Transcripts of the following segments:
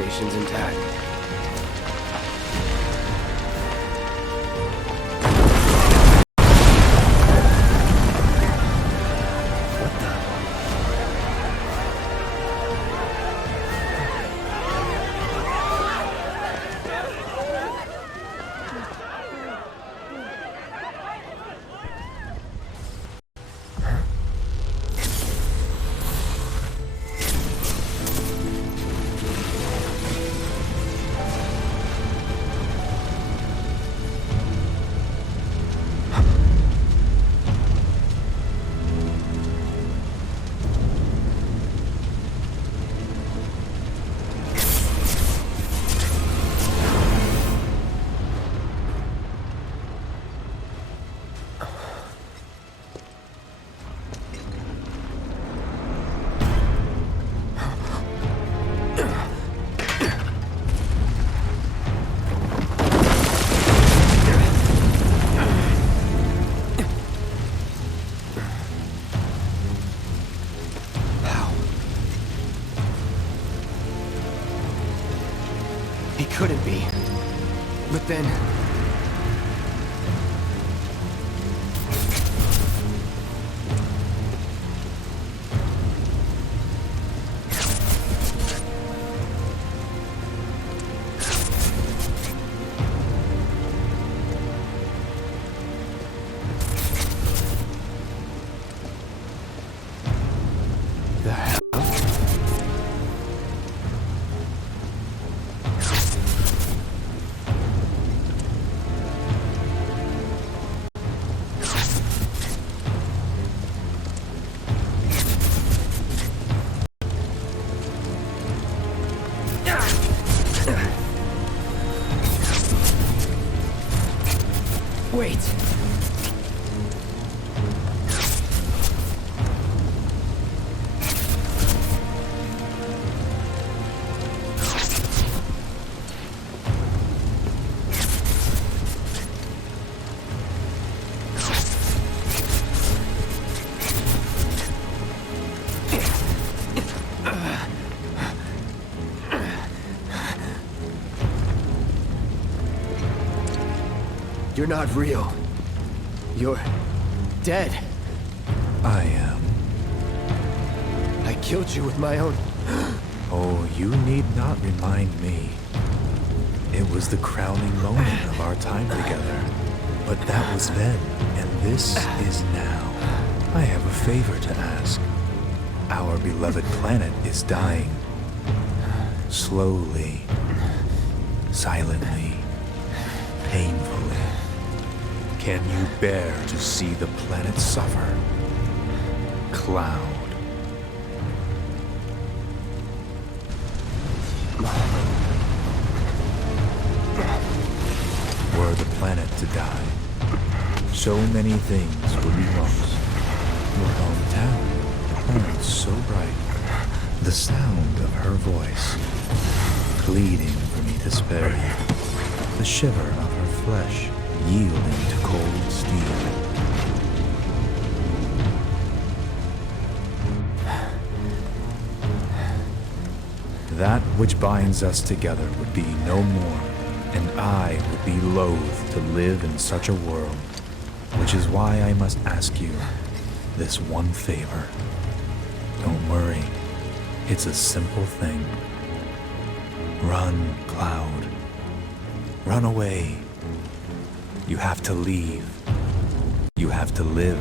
station's intact. He couldn't be. But then... the hell? Wait. You're not real. You're dead. I am. I killed you with my own... Oh, you need not remind me. It was the crowning moment of our time together. But that was then, and this is now. I have a favor to ask. Our beloved planet is dying. Slowly. Silently. Painfully. Can you bear to see the planet suffer? Cloud. Were the planet to die, so many things would be lost. Your hometown, oh, it's so bright. The sound of her voice, pleading for me to spare you. The shiver of her flesh, yielding to cold steel. That which binds us together would be no more, and I would be loath to live in such a world, which is why I must ask you this one favor. Don't worry, it's a simple thing. Run, Cloud. Run away. You have to leave. You have to live.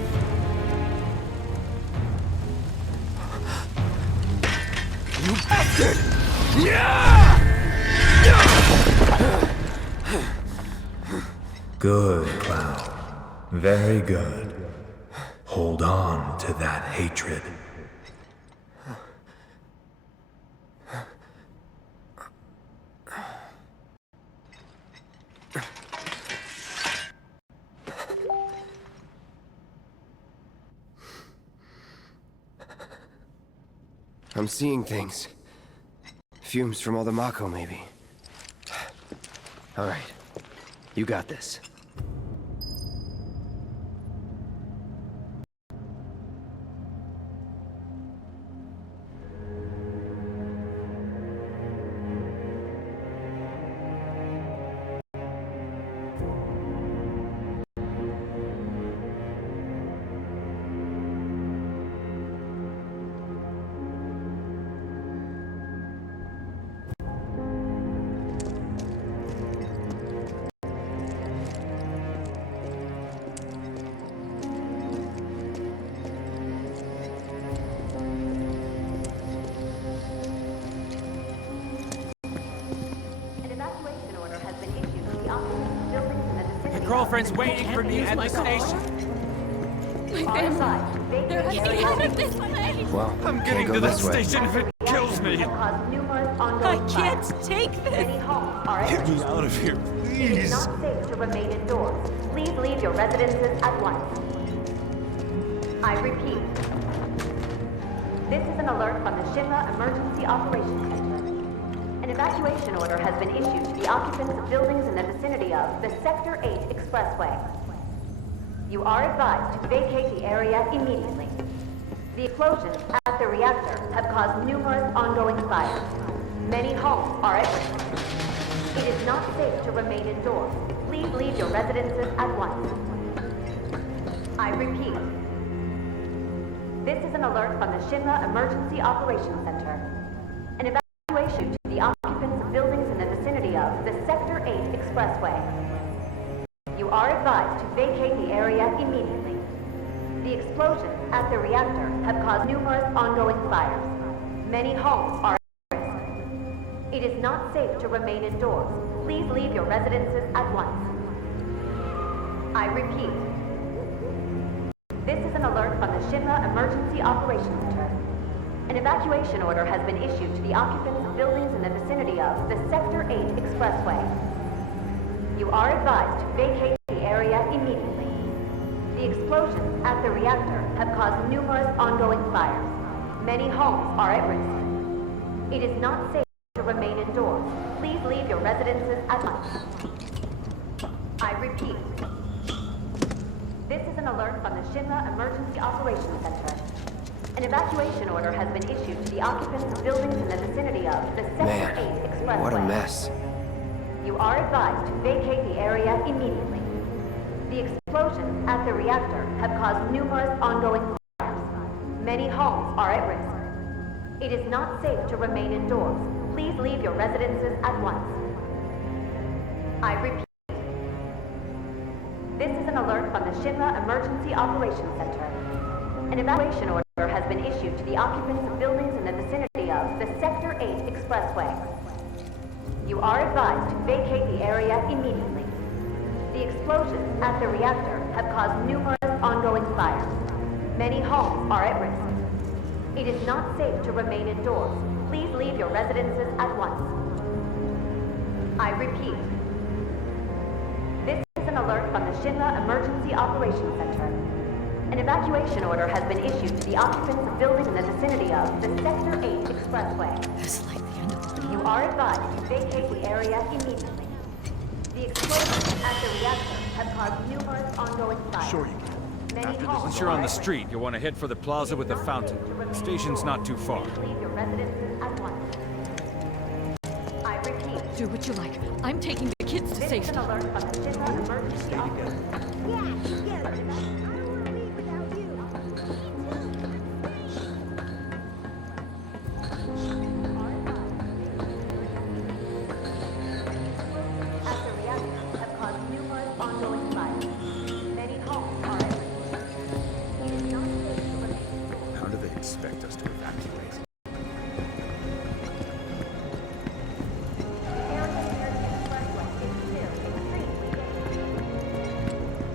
You bastard! Yeah! Good, Cloud. Very good. Hold on to that hatred. I'm seeing things. Fumes from all the Mako, maybe. All right. You got this. girlfriend's waiting for me at the station. My family, they're getting out of this place. Well, I'm can't getting go to that this way. station if it kills me. I can't take this. Get me out of here, It is please. not safe to remain indoors. Please leave your residences at once. I repeat. This is an alert from the Shinra Emergency Operations Center. An evacuation order has been issued to the occupants of buildings in the vicinity of the Sector 8 Expressway. You are advised to vacate the area immediately. The explosions at the reactor have caused numerous ongoing fires. Many homes are at risk. It is not safe to remain indoors. Please leave your residences at once. I repeat. This is an alert from the Shinra Emergency Operations Center. An evacuation to the occupants of buildings in the vicinity of the Sector 8 Expressway. You are advised to vacate the area immediately. The explosions at the reactor have caused numerous ongoing fires. Many homes are at risk. It is not safe to remain indoors. Please leave your residences at once. I repeat. This is an alert from the Shinra Emergency Operations Center. An evacuation order has been issued to the occupants of buildings in the vicinity of the Sector 8 Expressway. You are advised to vacate the area immediately. The explosions at the reactor have caused numerous ongoing fires. Many homes are at risk. It is not safe to remain indoors. Please leave your residences at once. I repeat. This is an alert from the Shinra Emergency Operations Center. An evacuation order has been issued to the occupants of buildings in the vicinity of the Sector 8 Expressway. What a mess. You are advised to vacate the area immediately. The explosions at the reactor have caused numerous ongoing fires. Many homes are at risk. It is not safe to remain indoors. Please leave your residences at once. I repeat. This is an alert from the Shinra Emergency Operations Center. An evacuation order has been issued to the occupants of buildings in the vicinity of the Sector 8 Expressway. You are advised to vacate the area immediately. The explosions at the reactor have caused numerous ongoing fires. Many homes are at risk. It is not safe to remain indoors. Please leave your residences at once. I repeat. This is an alert from the Shinra Emergency Operations Center. An evacuation order has been issued to the occupants of buildings in the vicinity of the Sector 8 Expressway. It's like the end of the You are advised to vacate the area immediately. The explosions at the reactor have caused numerous ongoing fires. Sure you can. Many After this homes Once you're on are the at street, you'll want to head for the plaza with the fountain. The station's not too far. risk. Leave your residences at once. I repeat. Do what you like. I'm taking the kids to This is safety. an alert from the Shinra Emergency Operations. At the reactor have caused numerous ongoing fires. Many homes are at risk. It is not safe to remain indoors. How do they expect us to evacuate? The area near the expressway is still extremely dangerous.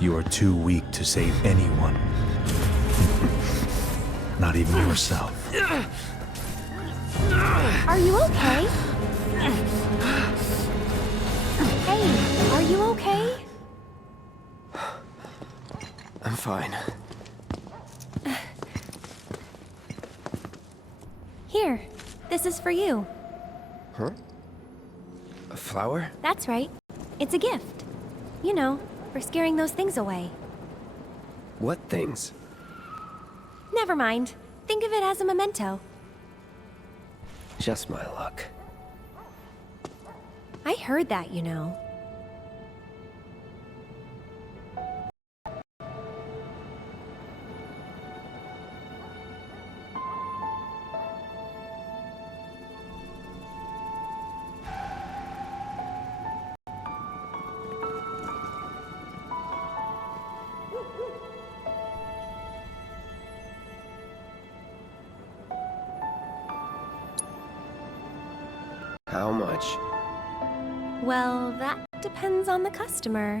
You are too weak to save anyone. Not even yourself. Are you okay? Hey, are you okay? I'm fine. Here, this is for you. Huh? A flower? That's right. It's a gift. You know, for scaring those things away. What things? Never mind. Think of it as a memento. Just my luck. I heard that, you know. Well, that depends on the customer.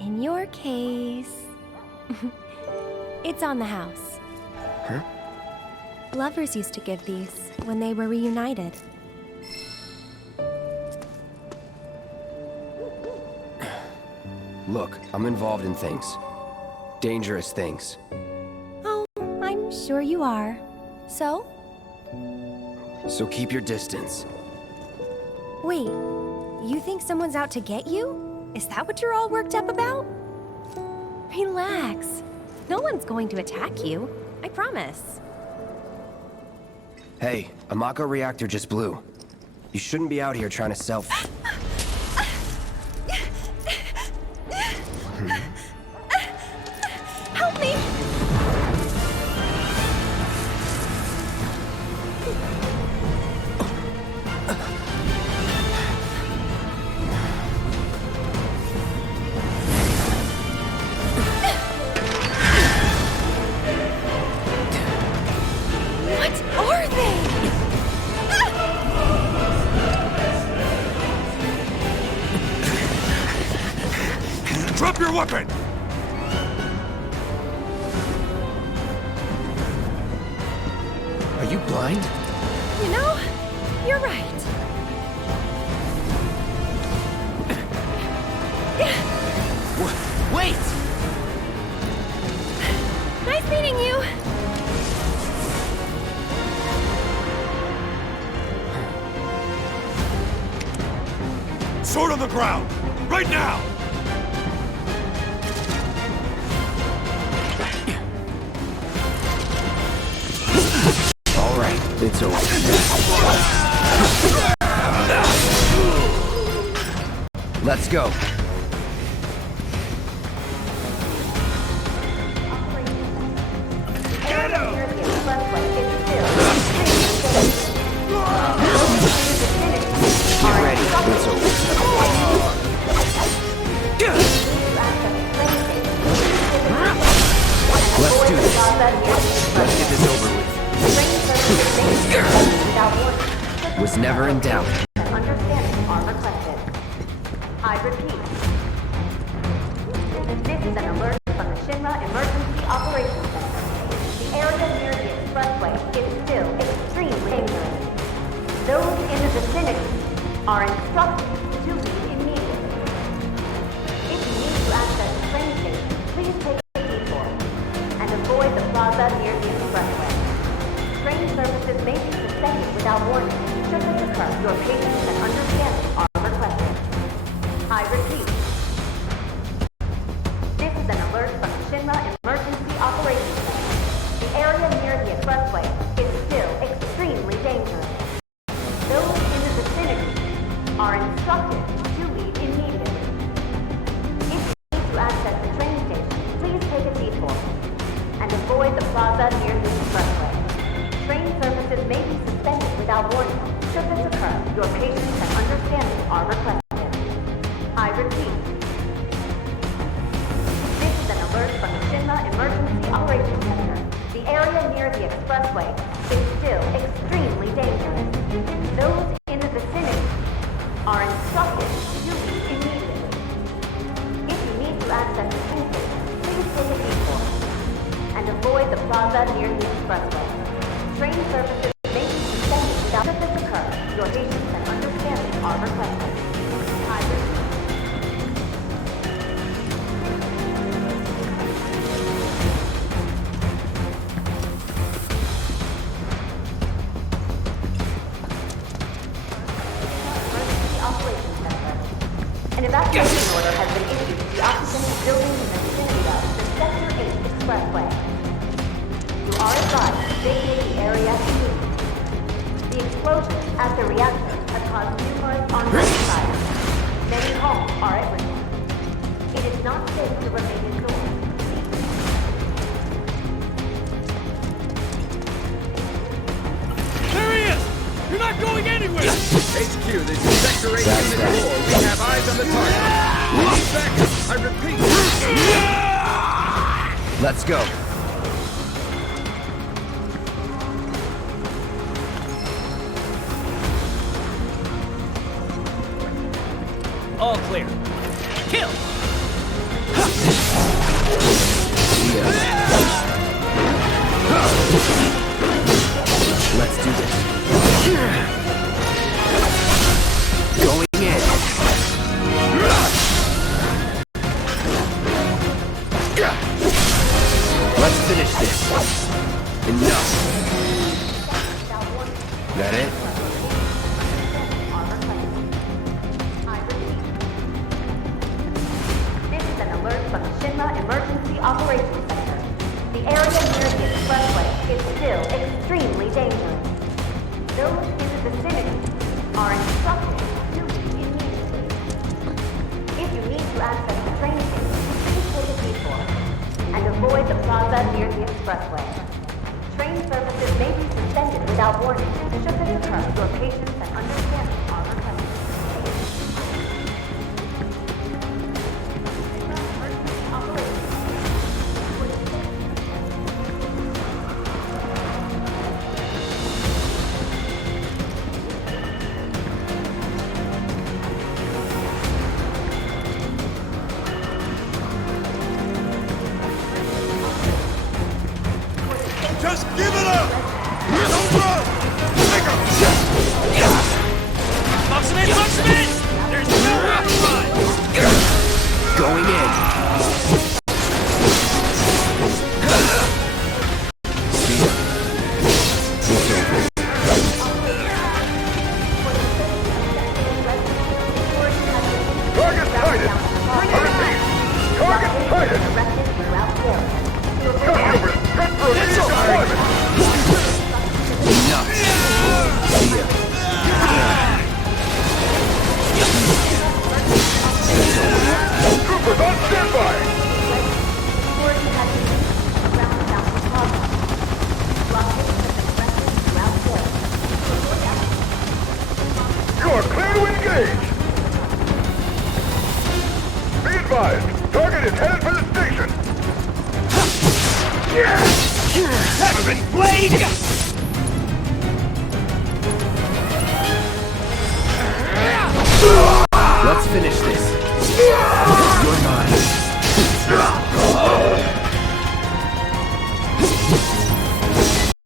In your case, it's on the house. Huh? Lovers used to give these when they were reunited. Look, I'm involved in things. Dangerous things. Oh, I'm sure you are. So? So keep your distance. Wait, you think someone's out to get you? Is that what you're all worked up about? Relax. No one's going to attack you. I promise. Hey, a Mako reactor just blew. You shouldn't be out here trying to self... Help me! What are they? Drop your weapon! Are you blind? You know, you're right. Wait! Nice meeting you. Sword on the ground! Right now! All right, it's over. Let's go. Get him! Get ready, it's over. Let's do this. Let's get this over with. Was never in doubt. Understanding are requested. I repeat. This is an alert from the Shinra Emergency Operations Center. The area near the expressway is still extremely dangerous. Those in the vicinity are instructed to leave immediately. If you need to access the train station, please take a detour and avoid the plaza near the expressway. Train services may be suspended without warning. Should this occur, your patience and understanding are requested. I repeat. This is an alert from the Shinra Emergency Operations Center. The area near the expressway is still extremely dangerous. Those in the vicinity are instructed to leave immediately. If you need to access the train station, please take a detour and avoid the plaza near the expressway. Train services may be suspended without warning. Should this occur, your patience and understanding are requested. I repeat. This is an alert from the Shinra Emergency Operations Center. The area near the expressway is still extremely dangerous. Those in the vicinity are instructed to leave immediately. If you need to access the train station, please take a detour and avoid the plaza near the expressway. Train services may be suspended without should this occur. Your patience and understanding are requested. I repeat. Emergency Operations Center. An evacuation order has been issued to the occupants of buildings in the vicinity of the Sector 8 Expressway. You are advised to vacate the area immediately. The explosion at the reactor has caused numerous ongoing fires. Many homes are at risk. It is not safe to remain indoors. There he is! You're not going anywhere! HQ, this is Sector 8 Unit 4. We have eyes on the target. We need backup. I repeat. Let's go. kill! Let's do this. Going in. Let's finish this. Enough. That it? This is an alert from the Shinra Emergency Operations Center. The area near the expressway is still extremely dangerous. Those in the vicinity are instructed to leave immediately. If you need to access the train station, please take a detour and avoid the plaza near the expressway. Train services may be suspended without warning. Should this occur, your patience and understanding are requested. Just give it up! Don't run! Take him! Box him in! Box him in! There's no room to run! Going in. Target sighted! I repeat, target sighted! Directed throughout the area. Customers, set for immediate deployment! Enough. See ya. Troopers on standby! Security has been used around South Plaza. Blockades have been directed throughout the area. You are clear to engage! Be advised, target is headed for the station! Heaven blade! Let's finish this. You're mine.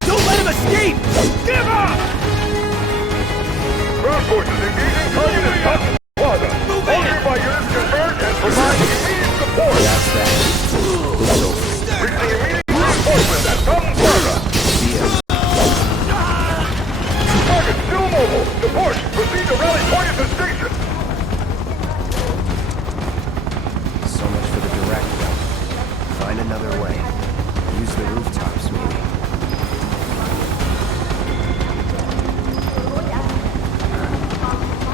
Don't let him escape! Give up! Ground forces engaging target is Top Plaza. Move All in! nearby units converge and provide immediate support! That's that. It's over. Reaching immediate reinforcements at Fountain Plaza! See ya. Target still mobile! Support! Proceed to rally point at the station! So much for the direct route. Find another way. Use the rooftops, maybe.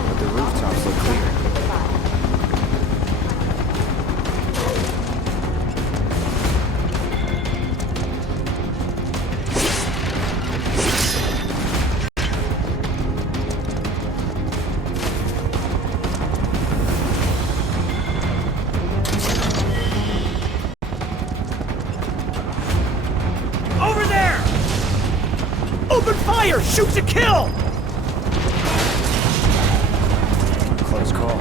But the rooftops look clear. Over there! Open fire! Shoot to kill! Close call.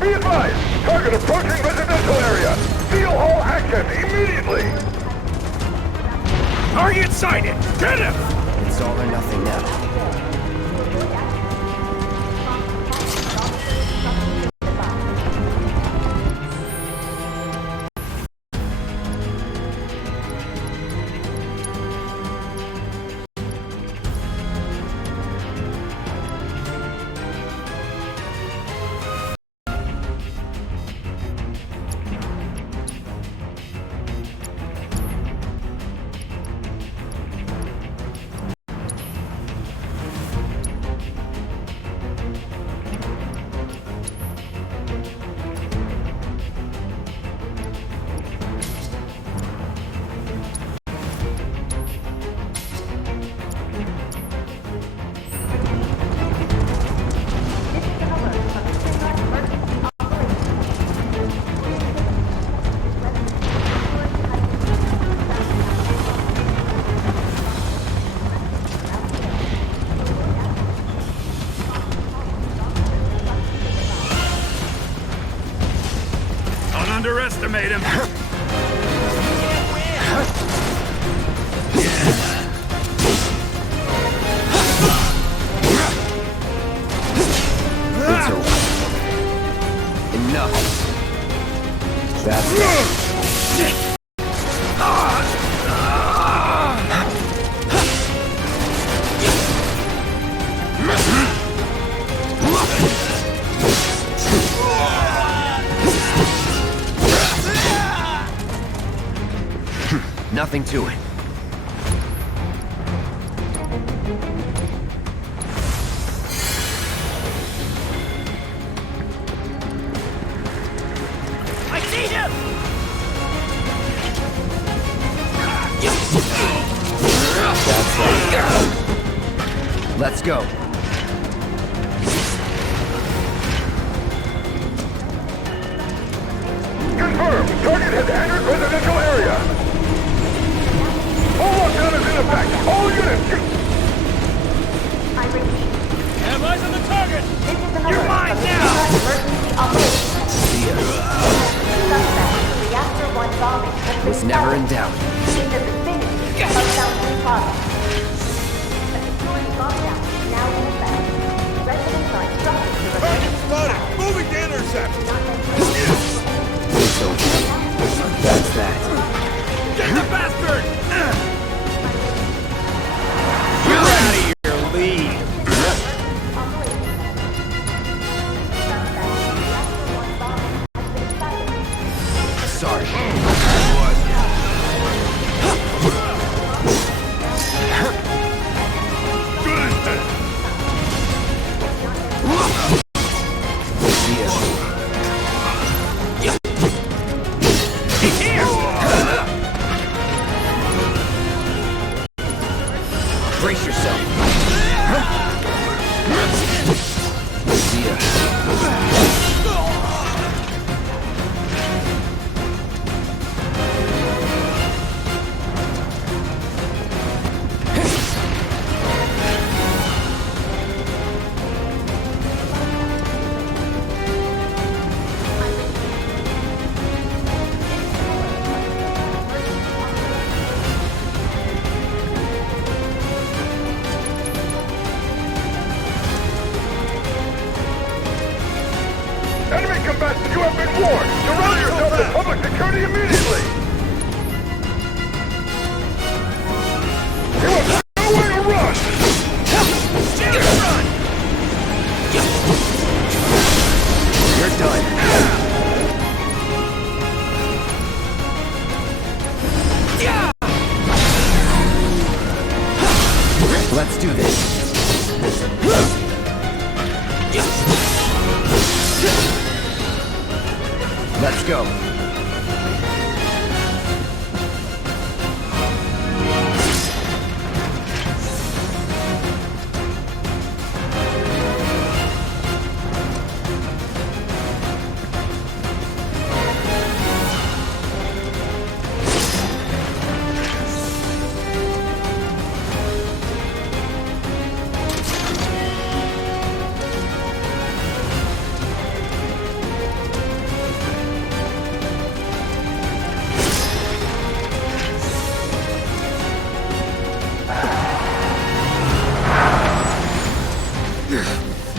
Be advised! Target approaching residential area! Seal all access immediately! Target sighted! Get him! It's all or nothing now. underestimate him. It's over. Enough. That's it. Nothing to it. I see him! That's it. Let's go. Confirmed. Target has entered residential area. All lockdown is in effect. All units, I repeat, Have eyes on the target! this is an You're alert mine from the now! Emergency Operations See ya. Suspect Reactor 1 bombing has been Was never in sighted doubt. in the vicinity of South Plaza. A security lockdown is now in effect. Residents are instructed to remain spotted. Moving to intercept. It's over. That's that. Get the bastard! Get out of here, Lee! Sorry. See ya. Brace yourself. See ya. Enemy combatants, you have been warned. Surround yourself with public security immediately. You have nowhere to run. You're done. Let's do this. Let's go.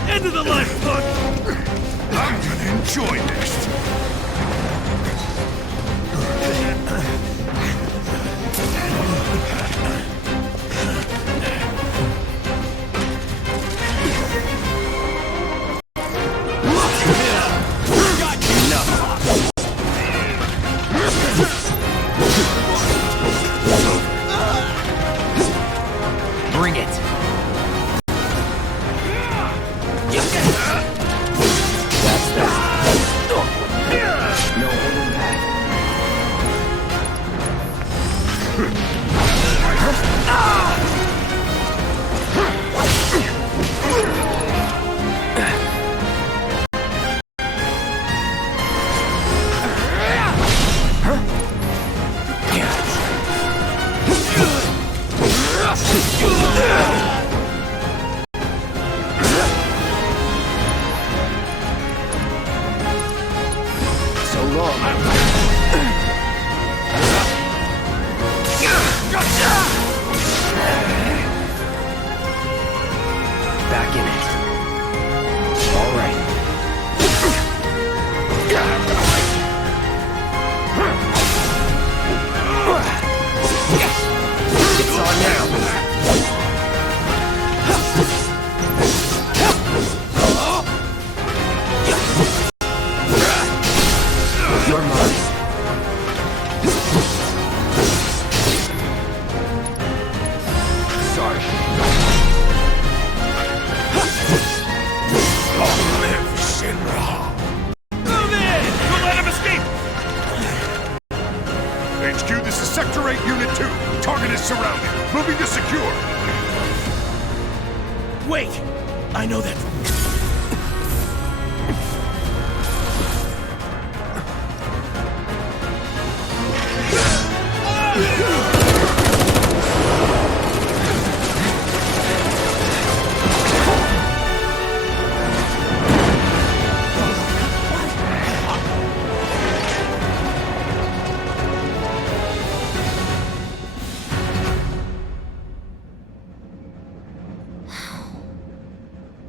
Into the life plug! I'm gonna enjoy this. Bring it. That's that. I know that.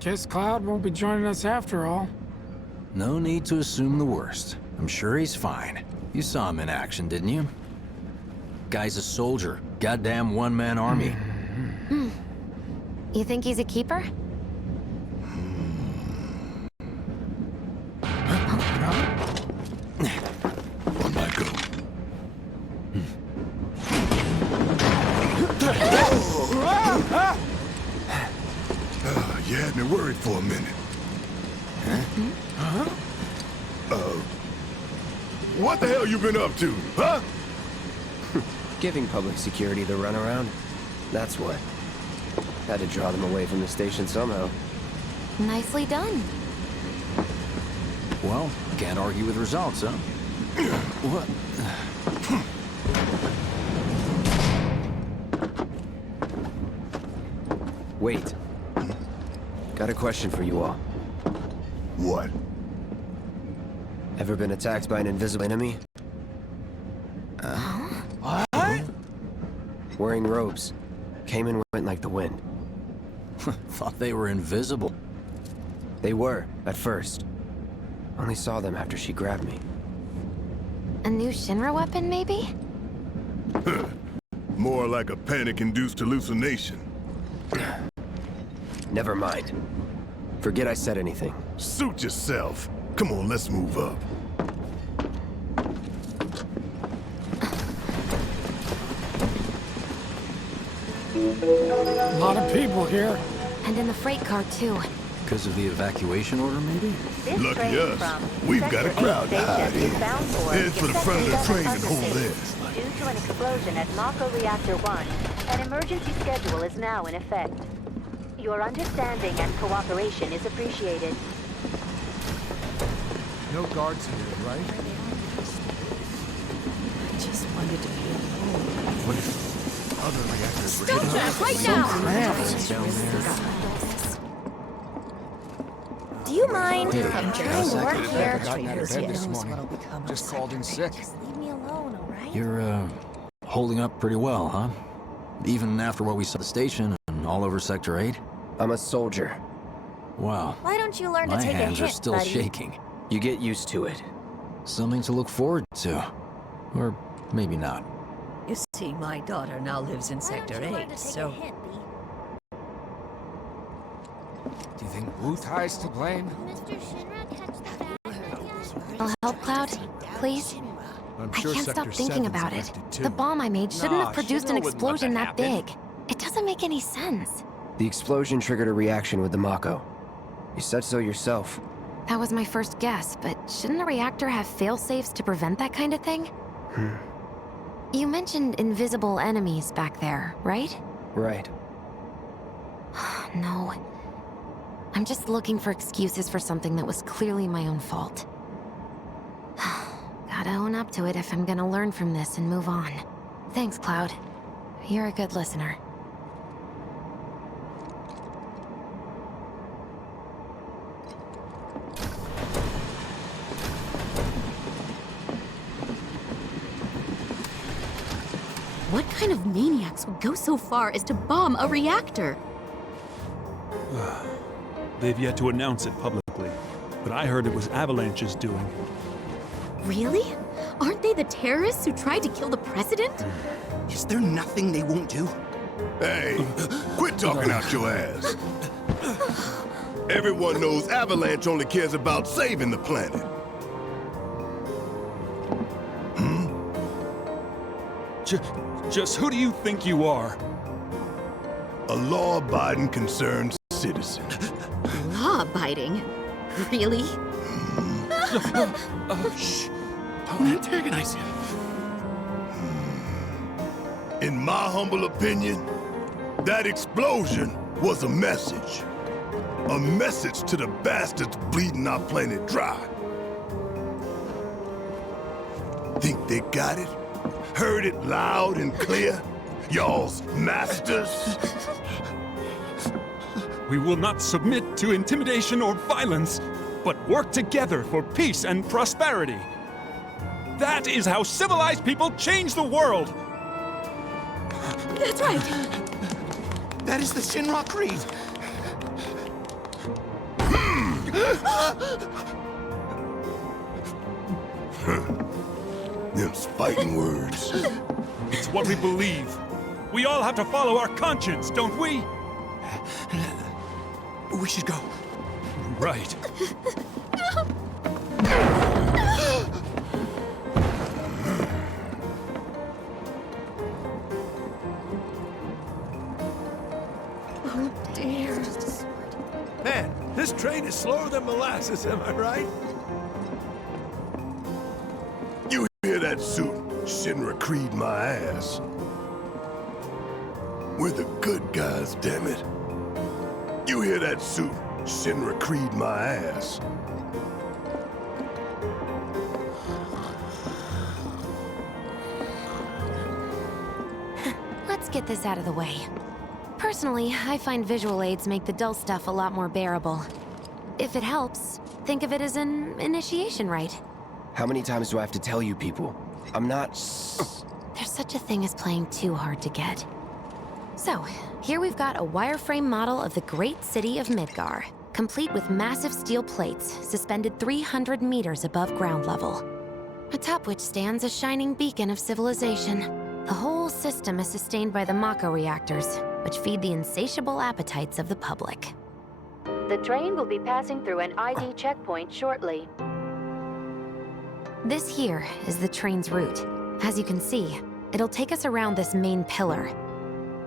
Guess Cloud won't be joining us after all. No need to assume the worst. I'm sure he's fine. You saw him in action, didn't you? Guy's a soldier. Goddamn one-man army. You think he's a keeper? On my go. You had me worried for a minute. What the hell you been up to, huh? Giving public security the runaround. That's what. Had to draw them away from the station somehow. Nicely done. Well, can't argue with results, huh? What? Wait. Got a question for you all. What? Ever been attacked by an invisible enemy? What? Wearing robes. Came and went like the wind. Thought they were invisible. They were, at first. Only saw them after she grabbed me. A new Shinra weapon, maybe? More like a panic-induced hallucination. Never mind. Forget I said anything. Suit yourself. Come on, let's move up. A lot of people here. And in the freight car, too. Because of the evacuation order, maybe? This Lucky train us. from We've got a Sector crowd 8 to hide station is in. bound for Head for the front of the train and hold City. there. Due to an explosion at Mako Reactor 1, an emergency schedule is now in effect. Your understanding and cooperation is appreciated. No guards here, right? Just wanted to be alone. What if other reactors were Stop hidden? that right now! Do you mind? Hey, I'm got a doing second? work here. Forgotten how to head this morning. Just called in sick. Just leave me alone, alright? You're, holding up pretty well, huh? Even after what we saw at the station and all over Sector 8? I'm a soldier. Wow. Why don't you learn to My take a hit, hands are still buddy? shaking. You get used to it. Something to look forward to. Or maybe not. You see, my daughter now lives in Why don't Sector you learn 8, to take so... a hit, Bee? Do you think Wu Tai's to blame? Mr. Shinra catch the bad I'll help, Cloud, please? I'm I sure can't stop Sector thinking 7's about it. affected, too. The bomb I made shouldn't Nah, have produced Shinra an wouldn't let explosion that that happen. big. It doesn't make any sense. The explosion triggered a reaction with the Mako. You said so yourself. That was my first guess, but shouldn't a reactor have fail-safes to prevent that kind of thing? You mentioned invisible enemies back there, right? Right. No. I'm just looking for excuses for something that was clearly my own fault. Gotta own up to it if I'm gonna learn from this and move on. Thanks, Cloud. You're a good listener. What kind of maniacs would go so far as to bomb a reactor? They've yet to announce it publicly, but I heard it was Avalanche's doing. Really? Aren't they the terrorists who tried to kill the president? Is there nothing they won't do? Hey, quit talking out your ass. Everyone knows Avalanche only cares about saving the planet. Just who do you think you are? A law-abiding, concerned citizen. Law-abiding? Really? Shh. Don't antagonize him. In my humble opinion, that explosion was a message. A message to the bastards bleeding our planet dry. Think they got it? Heard it loud and clear? Y'all's masters? We will not submit to intimidation or violence, but work together for peace and prosperity. That is how civilized people change the world! That's right. That is the Shinra Creed. Them's fighting words. It's what we believe. We all have to follow our conscience, don't we? We should go. Right. Oh, dear. Man, this train is slower than molasses, am I right? You hear that suit? Shinra Creed my ass. We're the good guys, damn it. You hear that suit? Shinra Creed my ass. Let's get this out of the way. Personally, I find visual aids make the dull stuff a lot more bearable. If it helps, think of it as an initiation rite. How many times do I have to tell you people? I'm not... There's such a thing as playing too hard to get. So, here we've got a wireframe model of the great city of Midgar, complete with massive steel plates suspended 300 meters above ground level, atop which stands a shining beacon of civilization. The whole system is sustained by the Mako reactors, which feed the insatiable appetites of the public. The train will be passing through an ID checkpoint shortly. This here is the train's route. As you can see, it'll take us around this main pillar.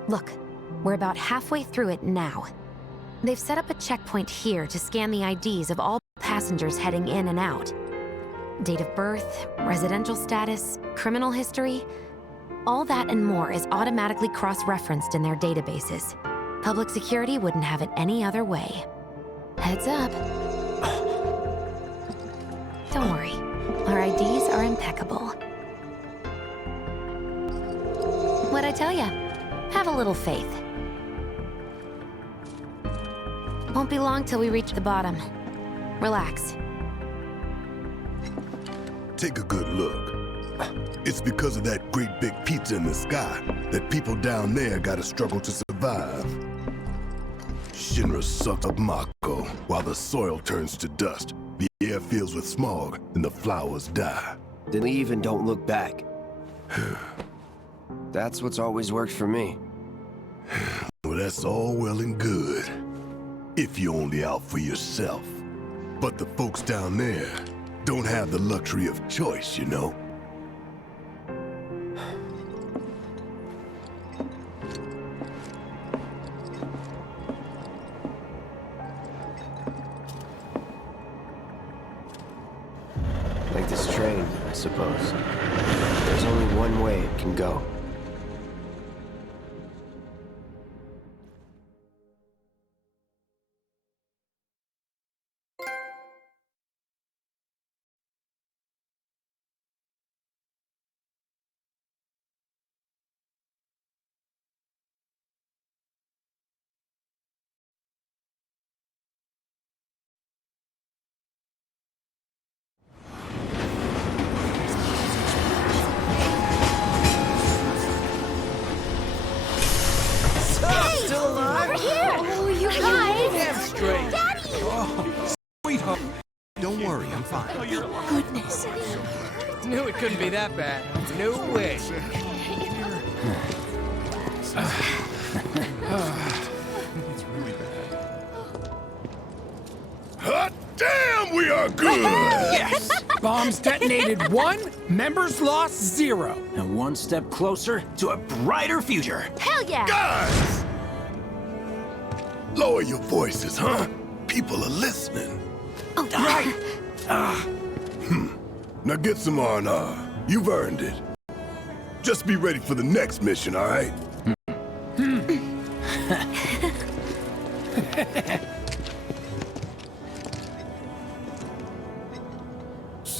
Look, we're about halfway through it now. They've set up a checkpoint here to scan the IDs of all passengers heading in and out. Date of birth, residential status, criminal history, all that and more is automatically cross-referenced in their databases. Public security wouldn't have it any other way. Heads up. Don't worry, our IDs are impeccable. What'd I tell ya? Have a little faith. Won't be long till we reach the bottom. Relax. Take a good look. It's because of that great big pizza in the sky that people down there gotta struggle to survive. Shinra sucked up Mako while the soil turns to dust, the air fills with smog, and the flowers die. They leave and don't look back. That's what's always worked for me. Well, that's all well and good. If you're only out for yourself. But the folks down there don't have the luxury of choice, you know? Like this train, I suppose. There's only one way it can go. Sweetheart. Don't worry, I'm fine. Goodness. Knew it couldn't be that bad. No way. Hot damn, we are good! Yes! Bombs detonated 1, members lost 0. And one step closer to a brighter future. Hell yeah! Guys! Lower your voices, huh? People are listening. Oh, right. Now get some R&R. You've earned it. Just be ready for the next mission, all right?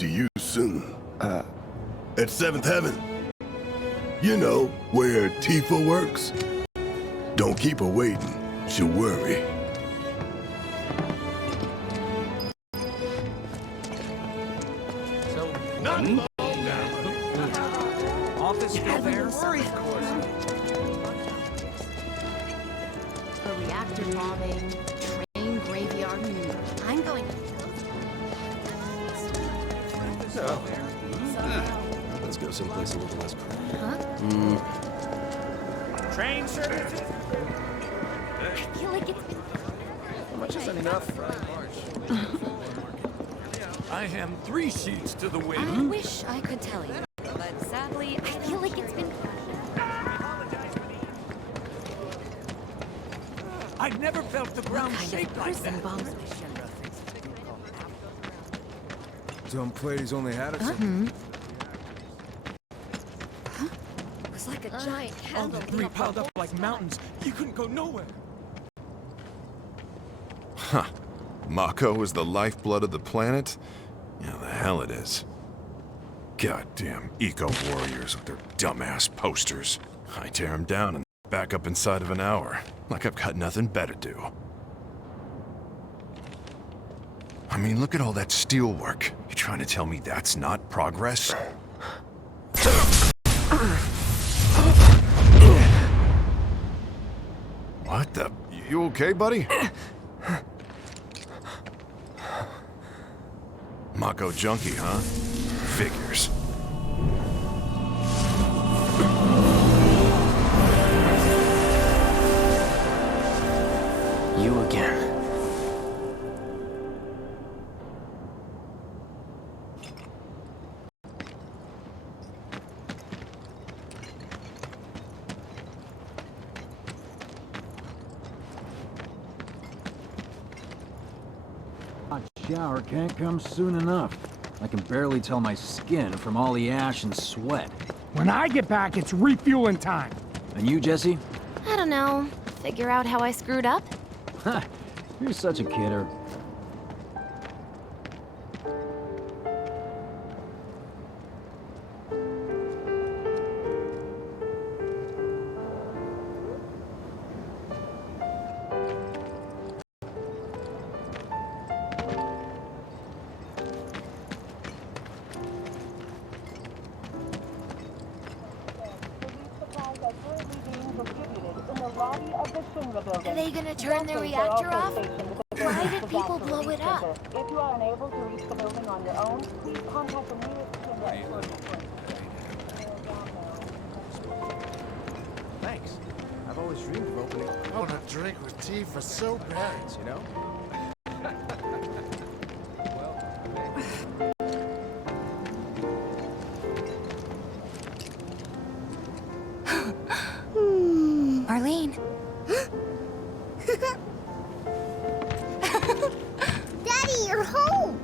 see you soon. At 7th Heaven. You know, where Tifa works. Don't keep her waiting. She'll worry. So, none. Office still there? A reactor bombing, train graveyard. I'm going to Let's go someplace a little less crowded. Huh? Train services? I feel like it's been... How much is enough? I am 3 sheets to the I wind. wish I could tell you, but sadly, I feel like it's been... I've never felt the ground What kind shake of like person that. bombs... Dumb Plady's only had it It was like a giant All candle. the 3 piled up like mountains. You couldn't go nowhere. Huh. Mako is the lifeblood of the planet? Yeah, the hell it is. Goddamn eco-warriors with their dumbass posters. I tear them down and back up inside of an hour, like I've got nothing better to do. I mean, look at all that steel work. You trying to tell me that's not progress? What the? You okay, buddy? Mako junkie, huh? Figures. You again. Hot shower can't come soon enough. I can barely tell my skin from all the ash and sweat. When I get back, it's refueling time. And you, Jesse? I don't know. Figure out how I screwed up? Ha! You're such a kidder. Are they gonna turn the reactor off? Why did people blow it up? If you are unable to reach the building on your own, please contact the nearest Thanks. I've always dreamed of opening. I want to drink with Tifa so bad. You know? Arlene. Daddy, you're home!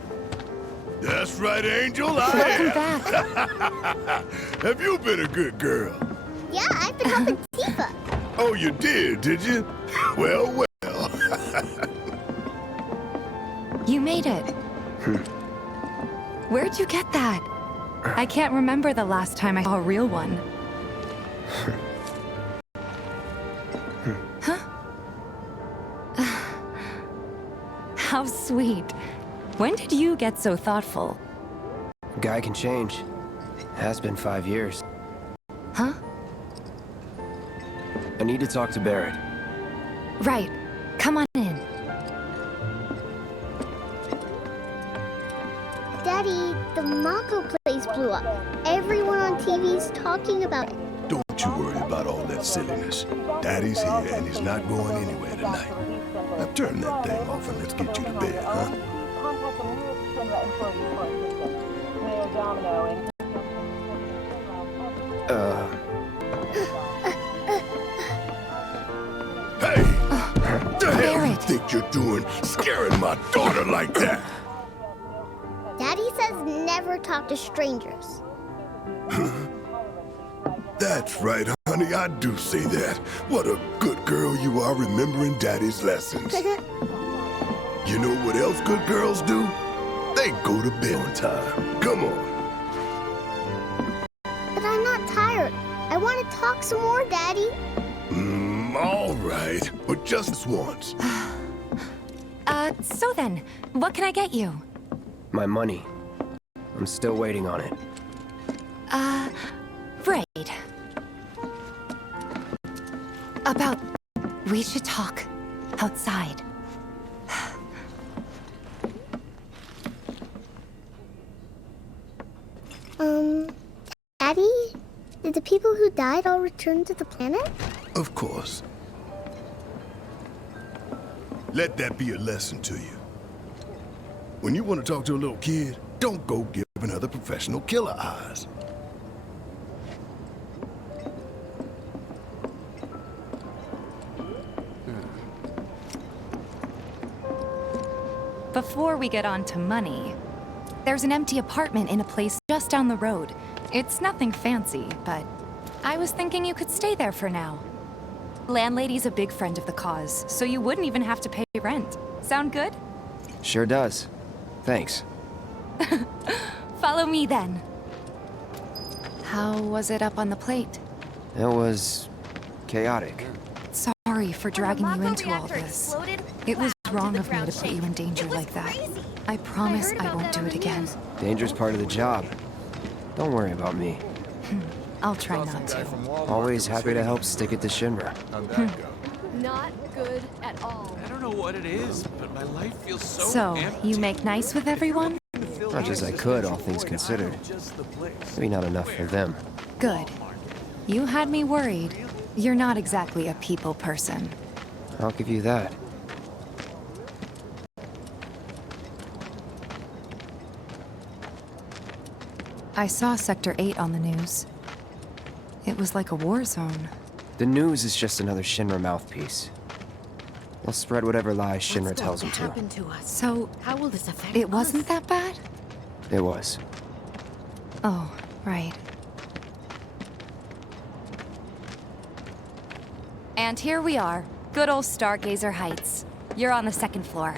That's right, Angel. Welcome I am. Have you been a good girl? Yeah, I've been helping Tifa. Oh, you did you? Well, well. You made it. Where'd you get that? I can't remember the last time I saw a real one. Huh? How sweet. When did you get so thoughtful? Guy can change. Has been 5 years. Huh? I need to talk to Barrett. Right. Come on in. Daddy, the Mako place blew up. Everyone on TV's talking about it. Don't you worry about all that silliness. Daddy's here and he's not going anywhere tonight. Now turn that thing off and let's get you to bed, huh? Contact the nearest Shinra employee for assistance. Mayor Domino and... Hey! What the hell you think you're doing, scaring my daughter like that? Daddy says never talk to strangers. That's right, honey, I do say that. What a good girl you are remembering Daddy's lessons. You know what else good girls do? They go to bed on time. Come on. But I'm not tired. I want to talk some more, Daddy. All right. But just once. So then, what can I get you? My money. I'm still waiting on it. Right. About... We should talk. Outside. Daddy? Did the people who died all return to the planet? Of course. Let that be a lesson to you. When you want to talk to a little kid, don't go giving other professional killer eyes. Before we get on to money, there's an empty apartment in a place just down the road. It's nothing fancy, but I was thinking you could stay there for now. Landlady's a big friend of the cause, so you wouldn't even have to pay rent. Sound good? Sure does. Thanks. Follow me then. How was it up on the plate? It was... chaotic. Sorry for dragging you into all this. It was wrong of me to put you in danger like that. I promise I won't do it again. Danger's part of the job. Don't worry about me. I'll try not to. Always happy to help stick it to Shinra. Not good at all. I don't know what it is, but my life feels so empty. You make nice with everyone? Much as I could, all things considered. Maybe not enough for them. Good. You had me worried. You're not exactly a people person. I'll give you that. I saw Sector 8 on the news. It was like a war zone. The news is just another Shinra mouthpiece. They'll spread whatever lies Shinra tells them to. So, how will this affect it wasn't that bad? It was. Oh, right. And here we are. Good old Stargazer Heights. You're on the second floor.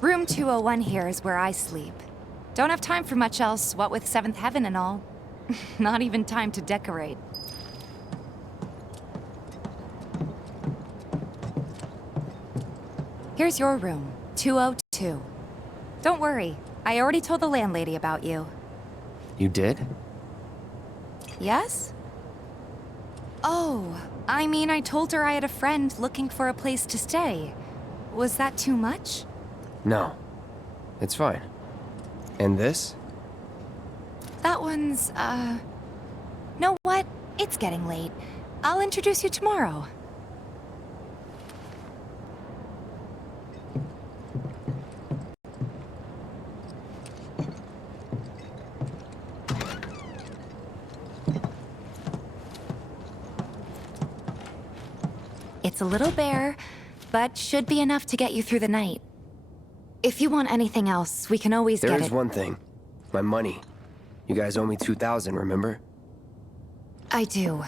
Room 201 here is where I sleep. Don't have time for much else, what with 7th Heaven and all. Not even time to decorate. Here's your room, 202. Don't worry, I already told the landlady about you. You did? Yes? Oh, I mean, I told her I had a friend looking for a place to stay. Was that too much? No. It's fine. And this? That one's, know what? It's getting late. I'll introduce you tomorrow. It's a little bare, but should be enough to get you through the night. If you want anything else, we can always get it. There is one thing. My money. You guys owe me 2,000, remember? I do.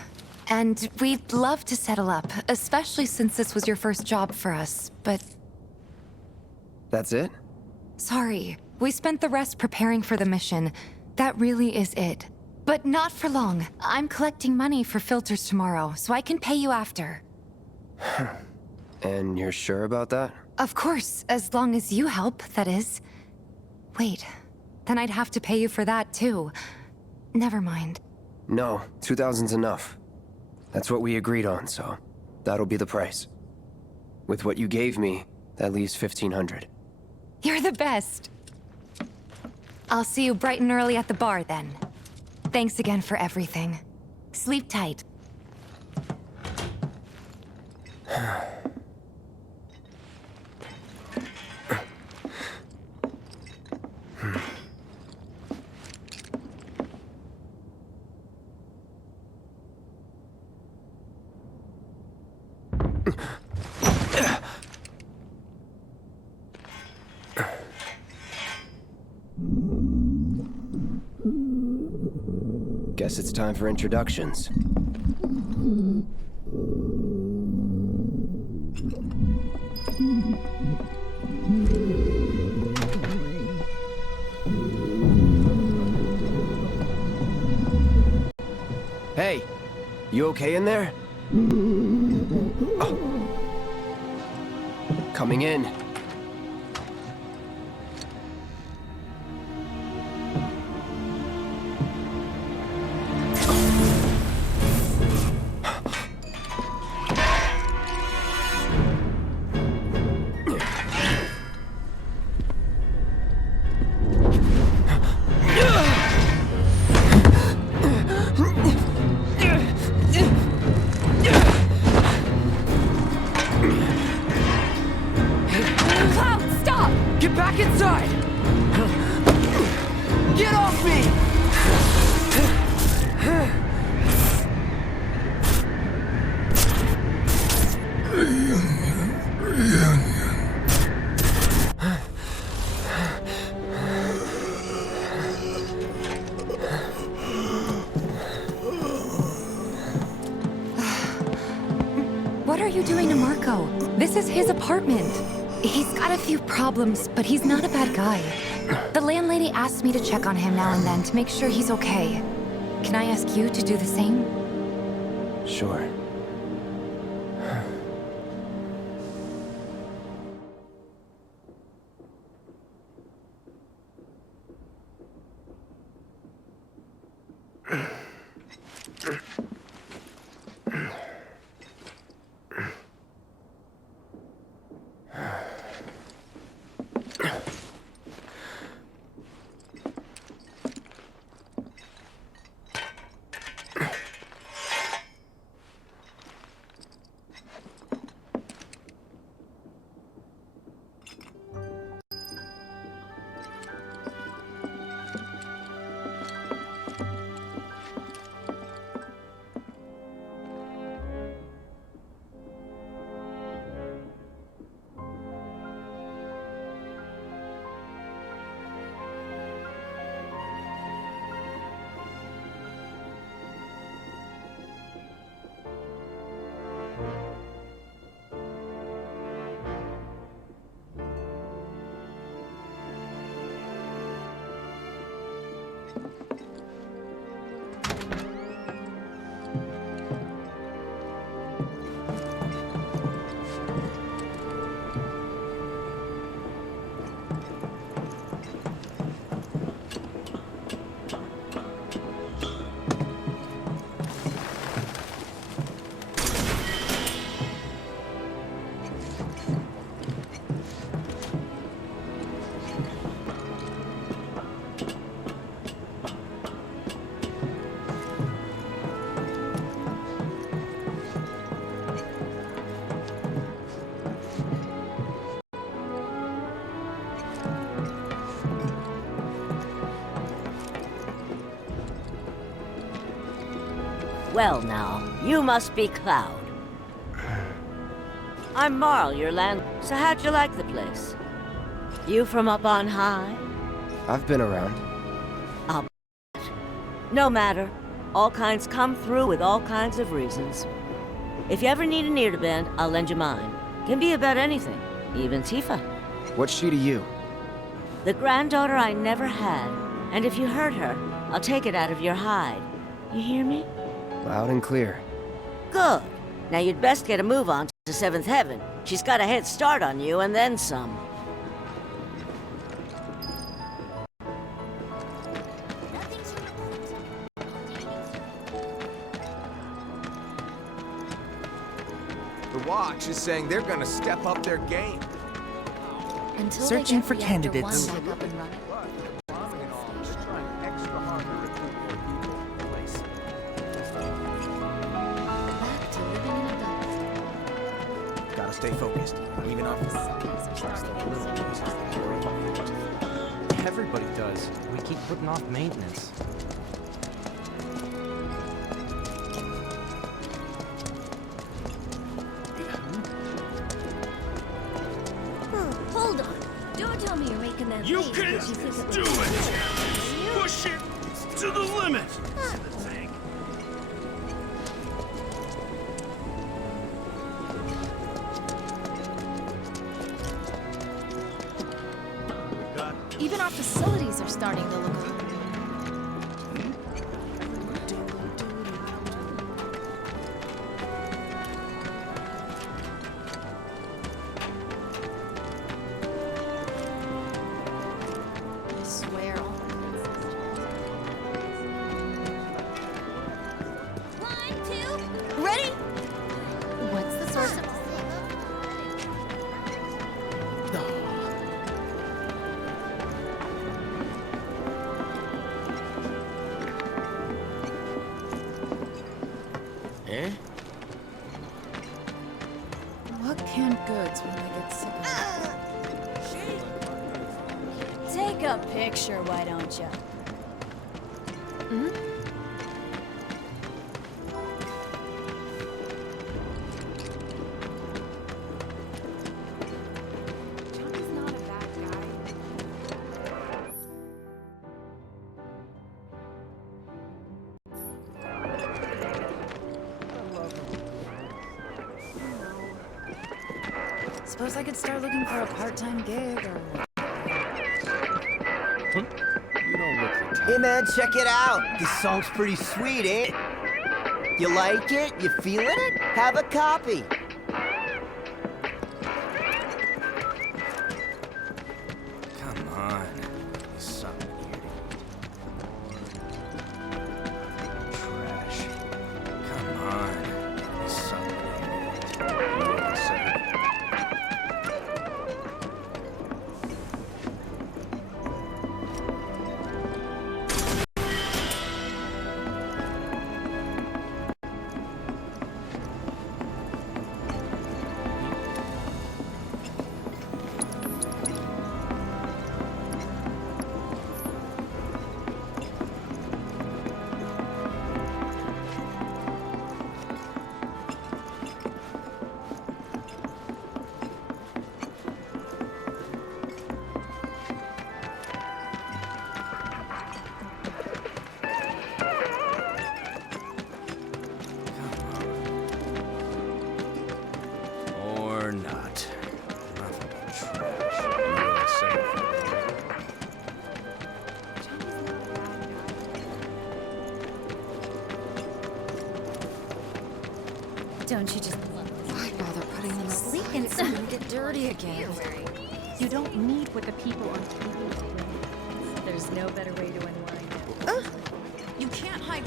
And we'd love to settle up, especially since this was your first job for us, but... That's it? Sorry. We spent the rest preparing for the mission. That really is it. But not for long. I'm collecting money for filters tomorrow, so I can pay you after. And you're sure about that? Of course, as long as you help, that is. Wait, then I'd have to pay you for that too. Never mind. No, 2,000's enough. That's what we agreed on, so that'll be the price. With what you gave me, that leaves 1,500. You're the best. I'll see you bright and early at the bar then. Thanks again for everything. Sleep tight. Guess it's time for introductions. You okay in there? Oh. Coming in. Get back inside! Get off me! What are you doing to Marco? This is his apartment. He's got a few problems, but he's not a bad guy. The landlady asked me to check on him now and then to make sure he's okay. Can I ask you to do the same? Sure. Well now, you must be Cloud. I'm Marl, your land. So how'd you like the place? You from up on high? I've been around. I'll No matter. All kinds come through with all kinds of reasons. If you ever need an ear to bend, I'll lend you mine. Can be about anything, even Tifa. What's she to you? The granddaughter I never had. And if you hurt her, I'll take it out of your hide. You hear me? Loud and clear. Good. Now you'd best get a move on to 7th Heaven. She's got a head start on you and then some. The Watch is saying they're gonna step up their game. Until Searching they get for the candidates. Ecto-1 back up and running. Back to living in a ghost. Gotta stay focused, even on Everybody does. We keep putting off maintenance. Hold on. Don't tell me you're making that You face can because you think do it! Push it to the limit! Even our facilities are starting to look cook canned goods when I get sick of it. Take a picture, why don't you? Hmm? Suppose I could start looking for a part-time gig or... You don't look the type. Hey man, check it out. This song's pretty sweet, eh? You like it? You feeling it? Have a copy. Come on. There's something here to eat. Trash. Come on. There's something here to eat. You wait a second. Or not. Nothing but trash. You wait a second. Don't you just love this? Why bother putting them up? Leak and someone get dirty again. You don't need what the people on TV. There's no better way to unwind. You can't hide.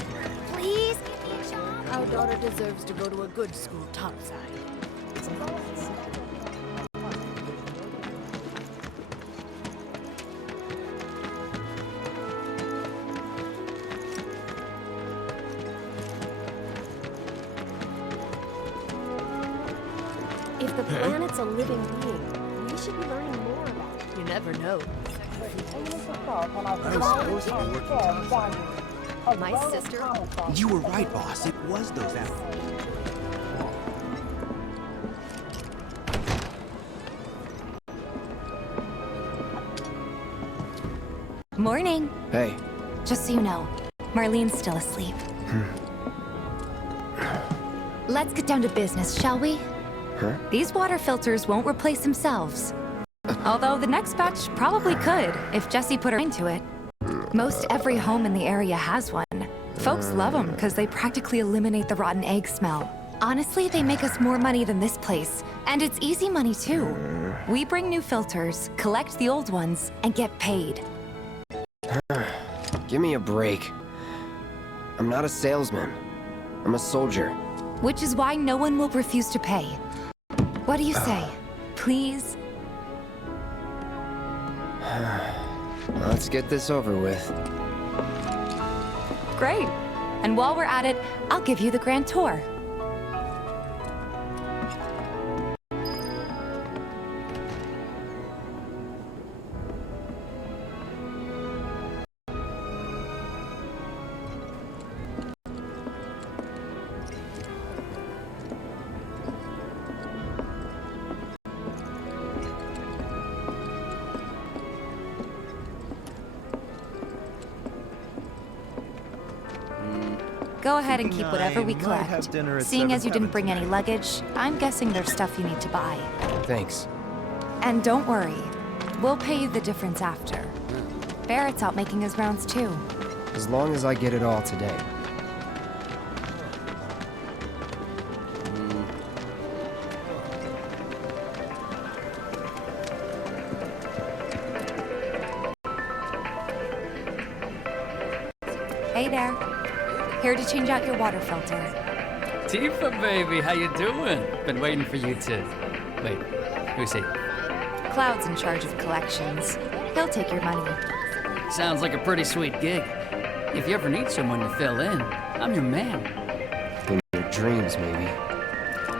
Please give me a job. Our daughter deserves to go to a good school topside. If the planet's a living being, we should be learning more about it. You never know. My sister? You were right, boss. It was those apples. Morning. Hey. Just so you know, Marlene's still asleep. Let's get down to business, shall we? Huh? These water filters won't replace themselves. Although the next batch probably could, if Jessie put her into it. Most every home in the area has one. Folks love them because they practically eliminate the rotten egg smell. Honestly, they make us more money than this place. And it's easy money, too. We bring new filters, collect the old ones, and get paid. Give me a break. I'm not a salesman. I'm a soldier. Which is why no one will refuse to pay. What do you say? Please? Let's get this over with. Great. And while we're at it, I'll give you the grand tour. Go ahead and keep whatever we collect. Seeing as you didn't bring any luggage, I'm guessing there's stuff you need to buy. Thanks. And don't worry, we'll pay you the difference after. Barrett's out making his rounds too. As long as I get it all today. Hey there. Here to change out your water filter. Tifa, baby, how you doing? Been waiting for you to... Wait, who's he? Cloud's in charge of collections. He'll take your money. Sounds like a pretty sweet gig. If you ever need someone to fill in, I'm your man. In your dreams, maybe.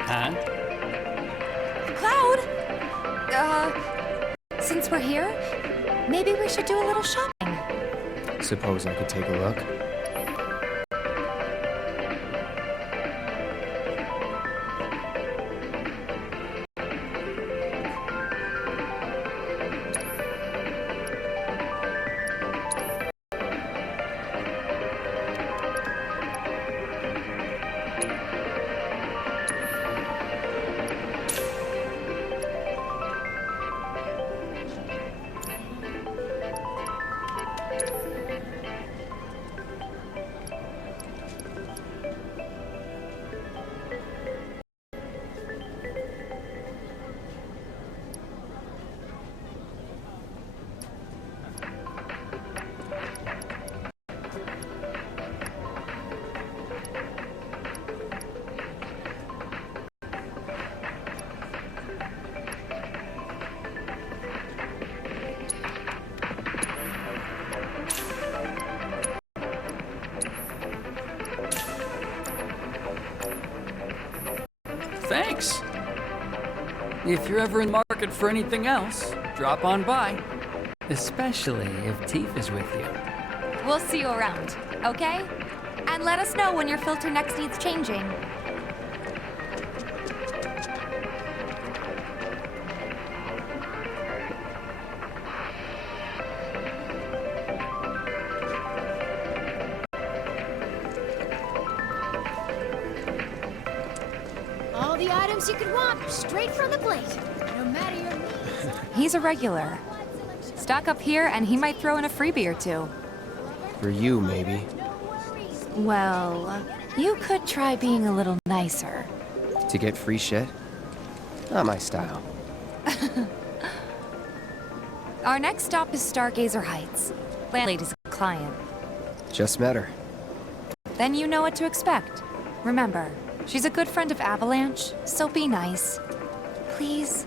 Huh? Cloud! Since we're here, maybe we should do a little shopping. Suppose I could take a look? Thanks. If you're ever in the market for anything else, drop on by. Especially if Teef is with you. We'll see you around, okay? And let us know when your filter next needs changing. All the items you could want, straight from the plate. No matter your needs. He's a regular. Stock up here and he might throw in a freebie or two. For you, maybe. Well, you could try being a little nicer. To get free shit? Not my style. Our next stop is Stargazer Heights. Landlady's a client. Just met her. Then you know what to expect. Remember, she's a good friend of Avalanche, so be nice. Please?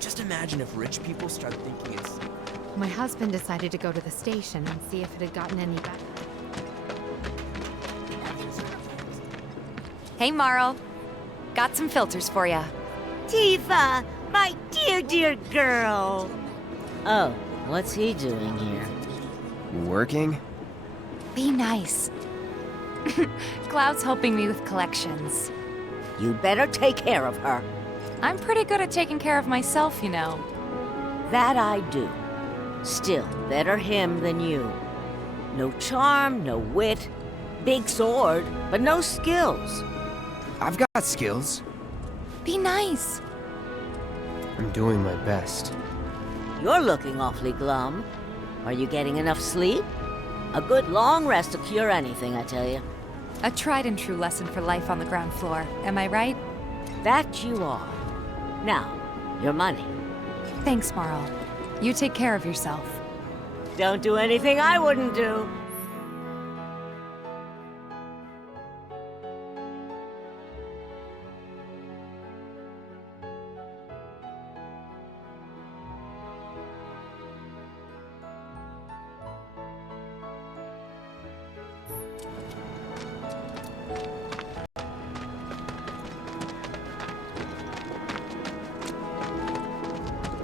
Just imagine if rich people start thinking it's... My husband decided to go to the station and see if it had gotten any better. Hey, Marl. Got some filters for ya. Tifa, my dear, dear girl. Oh, what's he doing here? Working? Be nice. Cloud's helping me with collections. You'd better take care of her. I'm pretty good at taking care of myself, you know. That I do. Still, better him than you. No charm, no wit. Big sword, but no skills. I've got skills. Be nice. I'm doing my best. You're looking awfully glum. Are you getting enough sleep? A good long rest will cure anything, I tell you. A tried and true lesson for life on the ground floor, am I right? That you are. Now, your money. Thanks, Marl. You take care of yourself. Don't do anything I wouldn't do.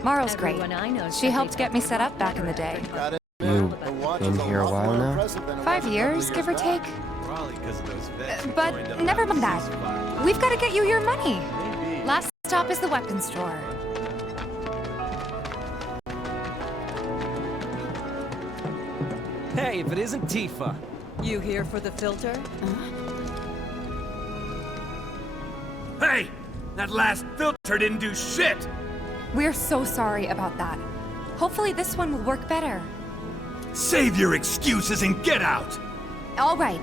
Marl's great. Everyone I know She helped get me set up back in the day. You been here a while now? 5 years, give or take. Probably because of those vets. But never mind that. We've got to get you your money. Last stop is the weapons store. Hey, if it isn't Tifa. You here for the filter? Hey! That last filter didn't do shit! We're so sorry about that. Hopefully this one will work better. Save your excuses and get out! All right.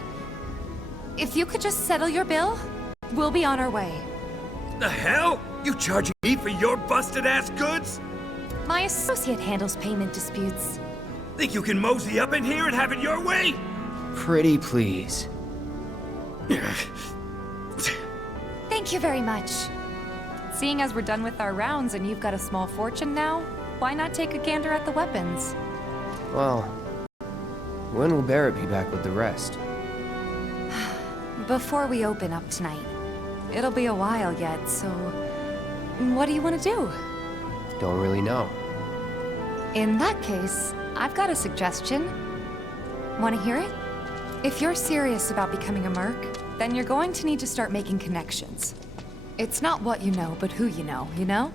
If you could just settle your bill, we'll be on our way. The hell? You charging me for your busted-ass goods? My associate handles payment disputes. Think you can mosey up in here and have it your way? Pretty please. Thank you very much. Seeing as we're done with our rounds and you've got a small fortune now, why not take a gander at the weapons? Well, when will Barrett be back with the rest? Before we open up tonight. It'll be a while yet, so... What do you want to do? Don't really know. In that case, I've got a suggestion. Want to hear it? If you're serious about becoming a merc, then you're going to need to start making connections. It's not what you know, but who you know, you know?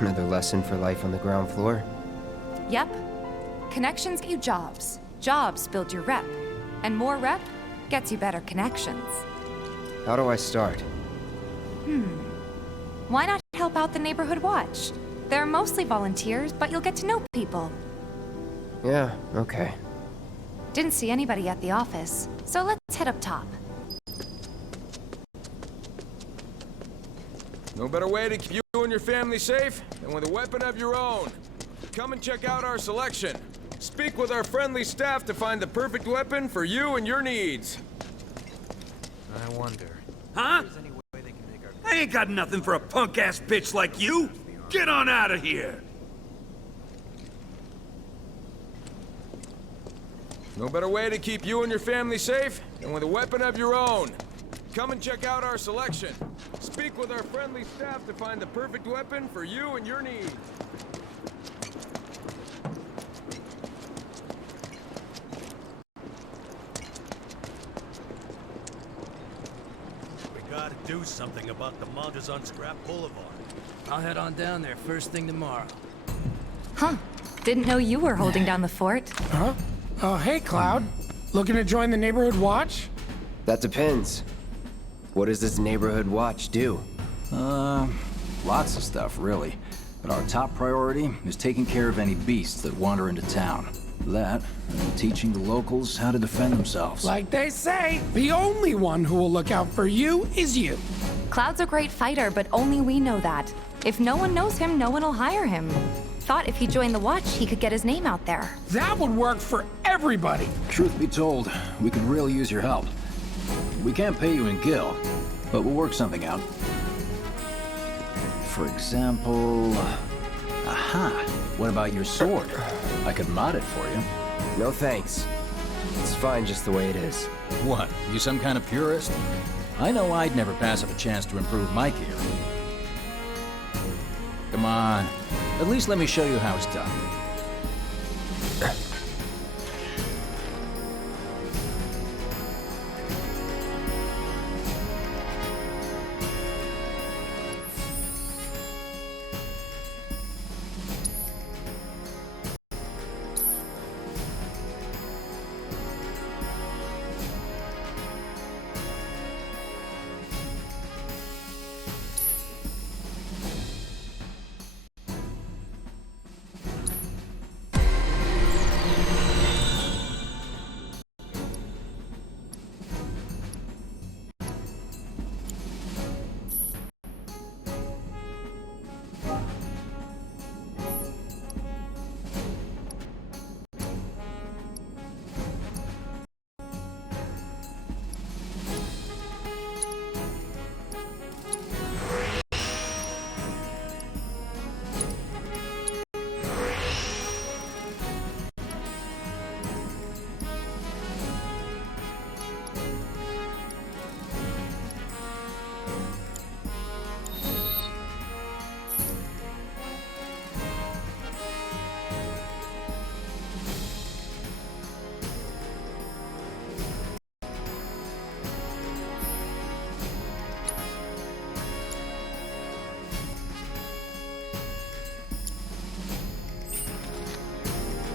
Another lesson for life on the ground floor? Yep. Connections get you jobs. Jobs build your rep. And more rep gets you better connections. How do I start? Why not help out the neighborhood watch? They're mostly volunteers, but you'll get to know people. Yeah, okay. Didn't see anybody at the office, so let's head up top. No better way to keep you and your family safe than with a weapon of your own. Come and check out our selection. Speak with our friendly staff to find the perfect weapon for you and your needs. I wonder. Huh? If there's any way they can make our... I ain't got nothing for a punk-ass bitch like you! Get on out of here! No better way to keep you and your family safe than with a weapon of your own. Come and check out our selection. Speak with our friendly staff to find the perfect weapon for you and your needs. We gotta do something about the monsters on Scrap Boulevard. I'll head on down there first thing tomorrow. Huh. Didn't know you were holding down the fort. Huh? Oh, hey, Cloud. Looking to join the neighborhood watch? That depends. What does this neighborhood watch do? Lots of stuff, really. But our top priority is taking care of any beasts that wander into town. That, and teaching the locals how to defend themselves. Like they say, the only one who will look out for you is you. Cloud's a great fighter, but only we know that. If no one knows him, no one will hire him. Thought if he joined the watch, he could get his name out there. That would work for everybody. Truth be told, we could really use your help. We can't pay you in Gil, but we'll work something out. For example... Aha! What about your sword? I could mod it for you. No thanks. It's fine just the way it is. What, you some kind of purist? I know I'd never pass up a chance to improve my gear. Come on. At least let me show you how it's done.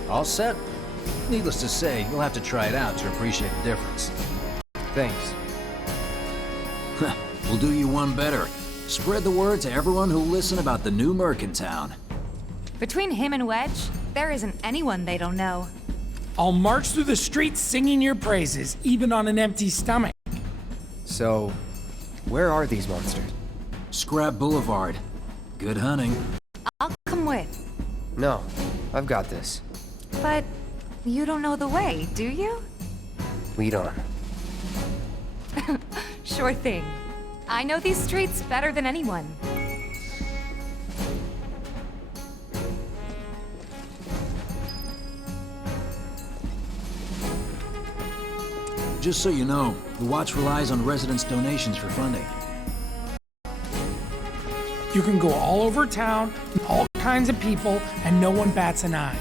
All set. Needless to say, you'll have to try it out to appreciate the difference. Thanks. We'll do you one better. Spread the word to everyone who'll listen about the new merc in town. Between him and Wedge, there isn't anyone they don't know. I'll march through the streets singing your praises, even on an empty stomach. So, where are these monsters? Scrap Boulevard. Good hunting. I'll come with. No, I've got this. But you don't know the way, do you? Lead on. Sure thing. I know these streets better than anyone. Just so you know, the Watch relies on residents' donations for funding. You can go all over town, all kinds of people, and no one bats an eye.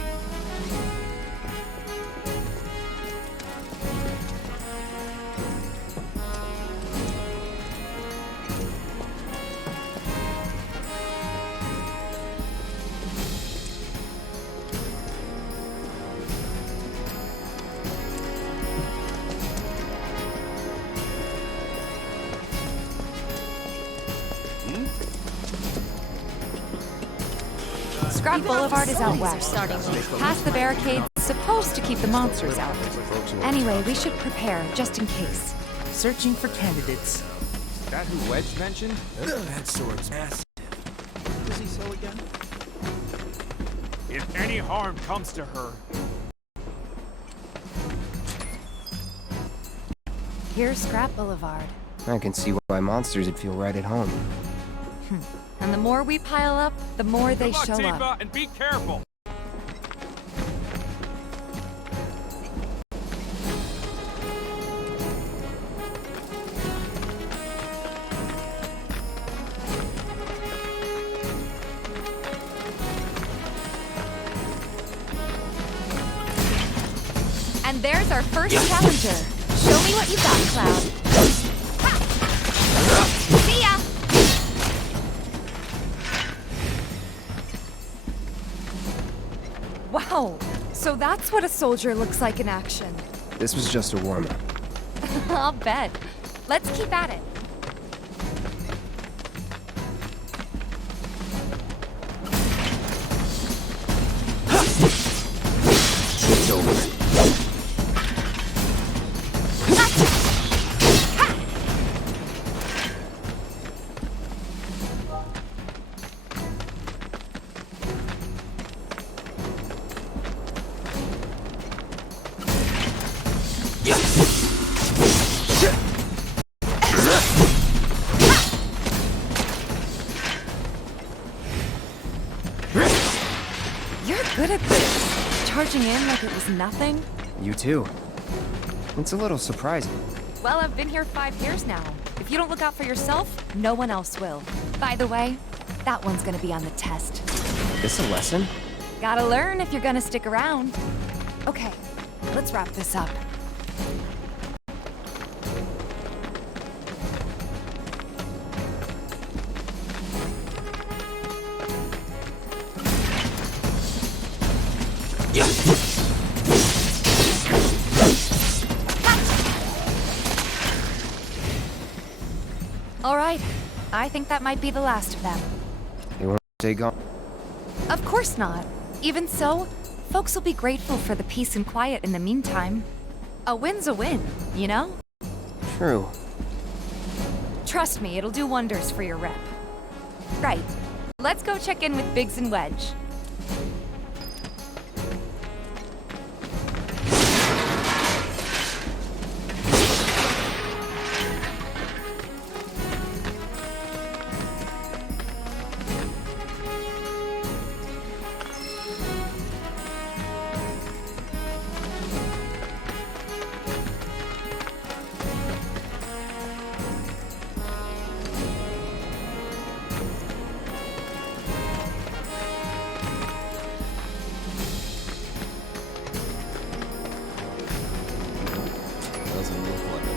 Scrap Boulevard is out west. Past the barricades, supposed to keep the monsters out. Anyway, we should prepare, just in case. Searching for candidates. Is that who Wedge mentioned? That sword's massive. What does he sell again? If any harm comes to her... Here's Scrap Boulevard. I can see why monsters would feel right at home. And the more we pile up, the more they show up. Tifa, and be careful! And there's our first challenger. Show me what you got, Cloud. See ya! Wow, so that's what a soldier looks like in action. This was just a warm-up. I'll bet. Let's keep at it. It's over. good at this. Charging in like it was nothing. You too. It's a little surprising. Well, I've been here 5 years now. If you don't look out for yourself, no one else will. By the way, that one's gonna be on the test. This a lesson? Gotta learn if you're gonna stick around. Okay, let's wrap this up. All right, I think that might be the last of them. They won't stay gone. Of course not. Even so, folks will be grateful for the peace and quiet in the meantime. A win's a win, you know? True. Trust me, it'll do wonders for your rep. Right. Let's go check in with Biggs and Wedge. Doesn't look like it.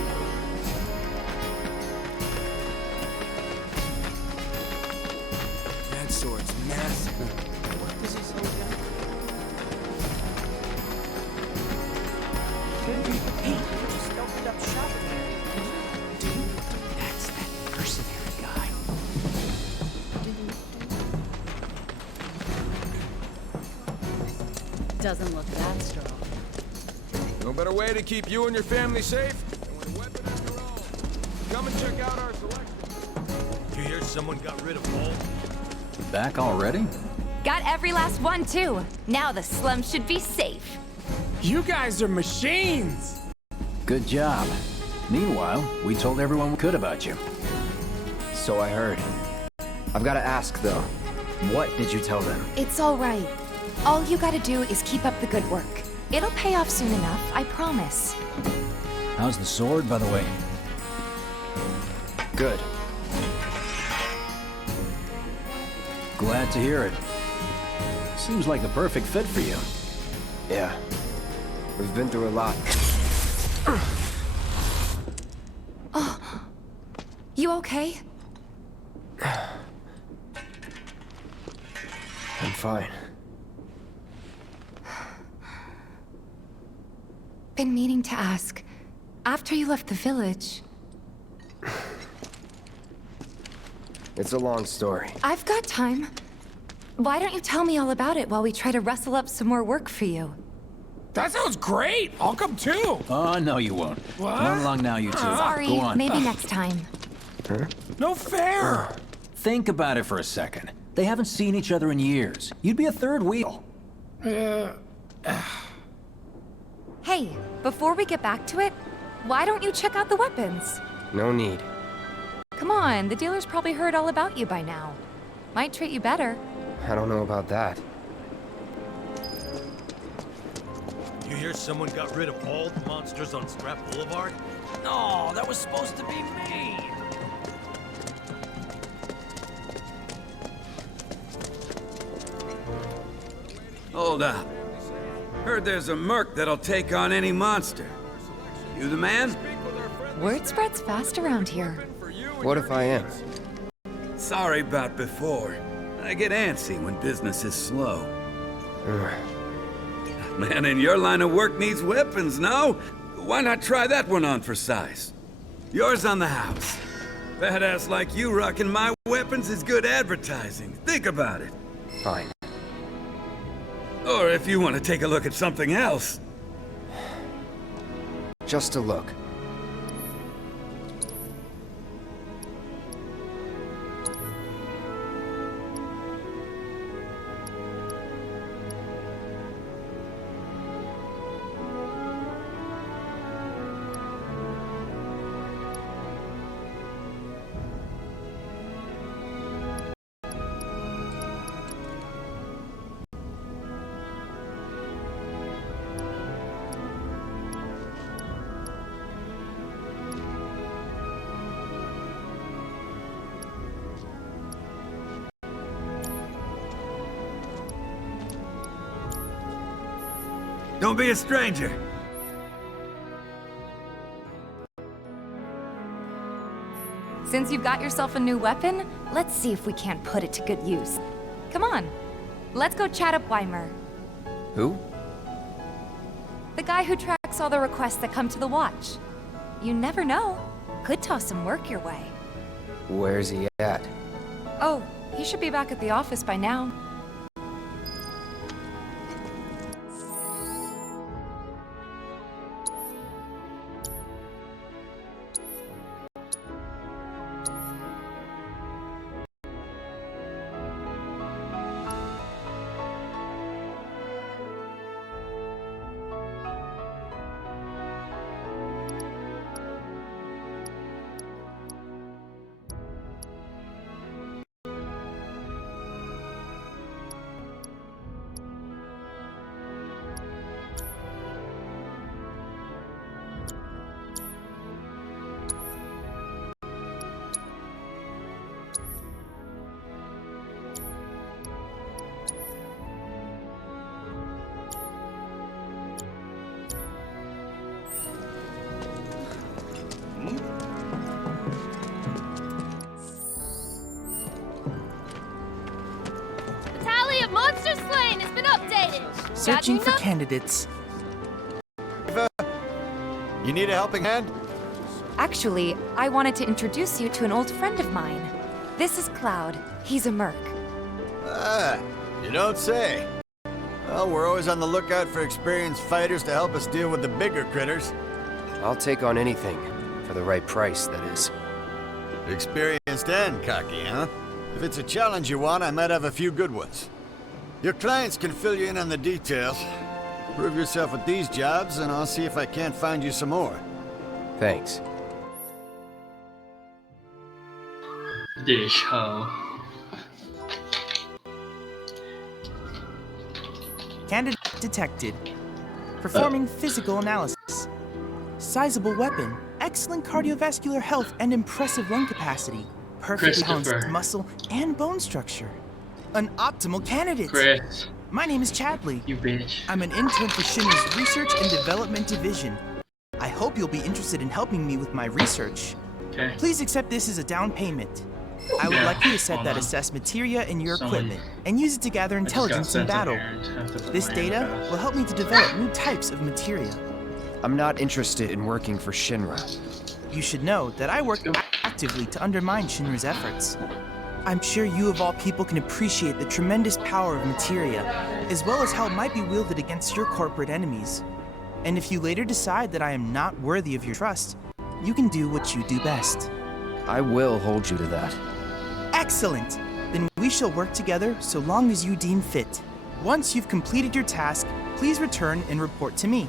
That sword's massive. What does he say again? Hey, you just opened up shop in there. Dude, that's that mercenary guy. Doesn't look that strong. No better way to keep you and your family safe than with a weapon of your own. Come and check out our selection. You hear someone got rid of all? Back already? Got every last one, too. Now the slums should be safe. You guys are machines! Good job. Meanwhile, we told everyone we could about you. So I heard. I've got to ask, though. What did you tell them? It's all right. All you gotta do is keep up the good work. It'll pay off soon enough, I promise. How's the sword, by the way? Good. Glad to hear it. Seems like the perfect fit for you. Yeah. We've been through a lot. Oh. You okay? I'm fine. Been meaning to ask. After you left the village... It's a long story. I've got time. Why don't you tell me all about it while we try to rustle up some more work for you? That sounds great! I'll come too! Oh, no you won't. What? Come along now, you two. Sorry, Go on. maybe next time. Huh? No fair! Think about it for a second. They haven't seen each other in years. You'd be a third wheel. Hey, before we get back to it, why don't you check out the weapons? No need. Come on, the dealer's probably heard all about you by now. Might treat you better. I don't know about that. You hear someone got rid of all the monsters on Scrap Boulevard? No, that was supposed to be me. Hold up. Heard there's a merc that'll take on any monster. You the man? Word spreads fast around here. What if I am? Sorry about before. I get antsy when business is slow. Man in your line of work needs weapons, no? Why not try that one on for size? Yours on the house. Badass like you rocking my weapons is good advertising. Think about it. Fine. Or if you want to take a look at something else. Just a look. Don't be a stranger. Since you've got yourself a new weapon, let's see if we can't put it to good use. Come on, let's go chat up Weimer. Who? The guy who tracks all the requests that come to the watch. You never know. Could toss some work your way. Where's he at? Oh, he should be back at the office by now. The tally of monsters slain has been updated. Searching for candidates. You need a helping hand? Actually, I wanted to introduce you to an old friend of mine. This is Cloud. He's a merc. Ah, you don't say. Well, we're always on the lookout for experienced fighters to help us deal with the bigger critters. I'll take on anything. For the right price, that is. Experienced and cocky, huh? If it's a challenge you want, I might have a few good ones. Your clients can fill you in on the details. Prove yourself with these jobs, and I'll see if I can't find you some more. Thanks. Deixa. Candidate detected. Performing physical analysis. Sizable weapon, excellent cardiovascular health, and impressive lung capacity. Perfectly balanced muscle and bone structure. An optimal candidate. Chris. My name is Chadley. You bitch. I'm an intern for Shinra's Research and Development Division. I hope you'll be interested in helping me with my research. Okay. Please accept this as a down payment. I would like you to set that assessed materia in your equipment and use it to gather intelligence in battle. This data will help me to develop new types of materia. I'm not interested in working for Shinra. You should know that I work actively to undermine Shinra's efforts. I'm sure you of all people can appreciate the tremendous power of materia, as well as how it might be wielded against your corporate enemies. And if you later decide that I am not worthy of your trust, you can do what you do best. I will hold you to that. Excellent! Then we shall work together so long as you deem fit. Once you've completed your task, please return and report to me.